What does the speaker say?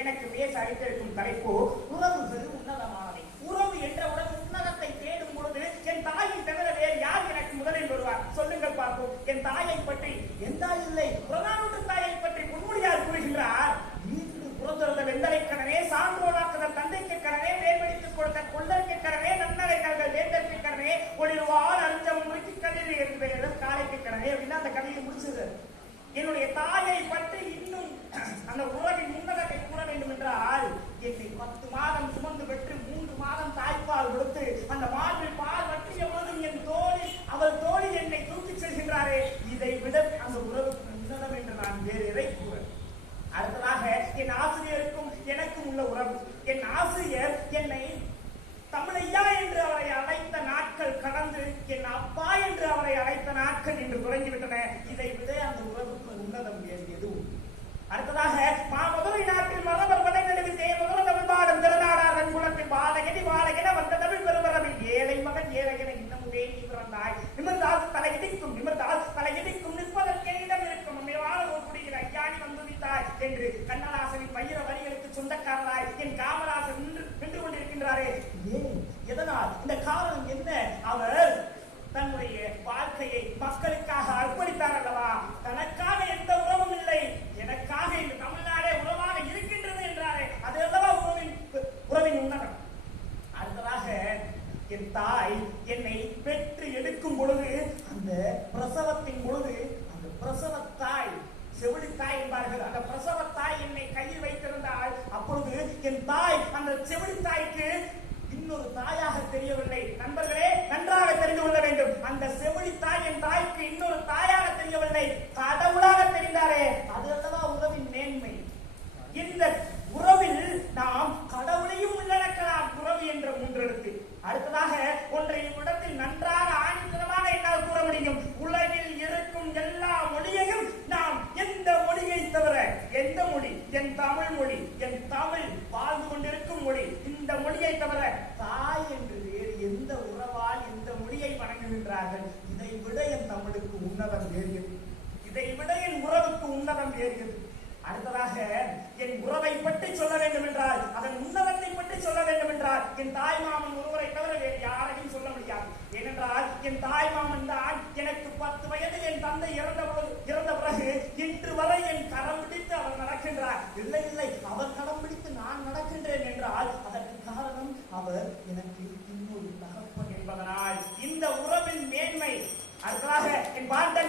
எனக்கு அளித்திருக்கும் தலைப்பு உறவுகள் உன்னதமானவை. உறவு என்றவுடன் உன்னதத்தை தேடும் பொழுது என் தாயை தவிர வேறு யார் எனக்கு முதலில் வருவார்? சொல்லுங்கள் பார்ப்போம். என் தாயை பற்றி எந்த இல்லை. புறநானூற்று தாயை பற்றி பொன்முடியார் கூறுகின்றார். வீட்டு புறத்துறந்த வெந்தலை கடனே சான்றோடாக்குதல் தந்தைக்கு கடனே மேம்படுத்திக் கொடுத்த கொள்ளருக்கு கடனே நன்னரை கல்கள் வேந்தற்கு கடனே ஒளிர்வான் அஞ்சம் முறுக்கி கதிர் என்று காலைக்கு கடனே அப்படின்னா அந்த கதையை முடிச்சது. என்னுடைய தாயை பற்றி இன்னும் அந்த உறவின் முன்னகத்தை கூற வேண்டும் என்றால் என்னை பத்து மாதம் சுமந்து பெற்று மூன்று மாதம் தாய்ப்பால் கொடுத்து அந்த மார்பில் பால் வற்றிய பொழுதும் என் தோழி அவள் தோழி என்னை தூக்கிச் செல்கின்றாரே இதை விட அந்த உறவுக்கு உன்னதம் என்று நான் வேறு எதை கூற அடுத்ததாக என் ஆசிரியருக்கும் எனக்கும் உள்ள உறவு என் ஆசிரியர் என்னை தமிழையா என்று அவரை அழைத்த நாட்கள் கடந்து என் அப்பா என்று அவரை அழைத்த நாட்கள் இன்று தொடங்கிவிட்டன. இதை விட அந்த உறவுக்கு உன்னதம் வேறு எதுவும். அடுத்ததாக மா மதுரை நாட்டில் மரபர் வடநெடுவி தேவதுர தமிழ் பாடும் திருநாடார் வெண்குளத்தில் வாழகடி வாழகென வந்த தமிழ் பெருமரவில் ஏழை மகன் ஏழைகென இன்னும் தேடி பிறந்தாய். நிமிர்ந்தால் தலையிடிக்கும் நிமிர்ந்தால் தலை நிற்பதற்கே இடம் இருக்கும். நம்மை வாழ ஒரு குடியில் ஐயாணி வந்துவிட்டாய் என்று கண்ணதாசனின் வாழ்க்கையை மக்களுக்காக அர்ப்பணித்தார் அல்லவா? தனக்காக எந்த உறவும் இல்லை. எனக்காக இந்த தமிழ்நாடே உறவாக இருக்கின்றது என்றாரே அது அல்லவா உறவின் உறவின் உன்னதம்? அடுத்ததாக என் தாய் என்னை பெற்று எடுக்கும் பொழுது அந்த பிரசவத்தின் பொழுது அந்த பிரசவ தாய் செவிலி தாய் என்பார்கள். அந்த பிரசவ தாய் என்னை கையில் வைத்திருந்தால் அப்பொழுது என் தாய் அந்த செவிலி தாய்க்கு இன்னொரு தாயாக தெரியவில்லை நண்பர்களே நன்றாக தெரிந்து கொள்ள வேண்டும் அந்த செவிலி தாய் என் தாய்க்கு இன்னொரு தாயாக தெரியவில்லை கடவுளாக தெரிந்தாரே அது அல்லவா உறவின் மேன்மை இந்த உறவில் நாம் கடவுளையும் உள்ளடக்கலாம் உறவு என்ற மூன்றெழுத்து அடுத்ததாக ஒன்றை இடத்தில் நன்றாக ஆணித்தரமாக என்னால் கூற முடியும் உலகில் இருக்கும் எல்லா மொழியையும் நாம் எந்த மொழியை தவிர எந்த மொழி என் தமிழ் மொழி என் தமிழ் வாழ்ந்து கொண்டிருக்கும் மொழி இந்த மொழியை தவிர தாய் என்று வேறு எந்த உறவால் எந்த மொழியை வணங்குகின்றார்கள்? இதை விட என் தமிழுக்கு உன்னதம் வேறு இதை விட என் உறவுக்கு உன்னதம் வேறு அடுத்ததாக என் உறவை பற்றி சொல்ல வேண்டும் என்றால் அதன் உன்னதத்தை பற்றி சொல்ல வேண்டும் என்றால் என் தாய் மாமன் ஒருவரை தவிர வேறு யாரையும் சொல்ல முடியாது. ஏனென்றால் என் தாய் மாமன் தான் எனக்கு பத்து வயது என் தந்தை இறந்த இறந்த பிறகு இன்று வரை என் கரம் பிடித்து அவர் நடக்கின்றார். இல்லை இல்லை parte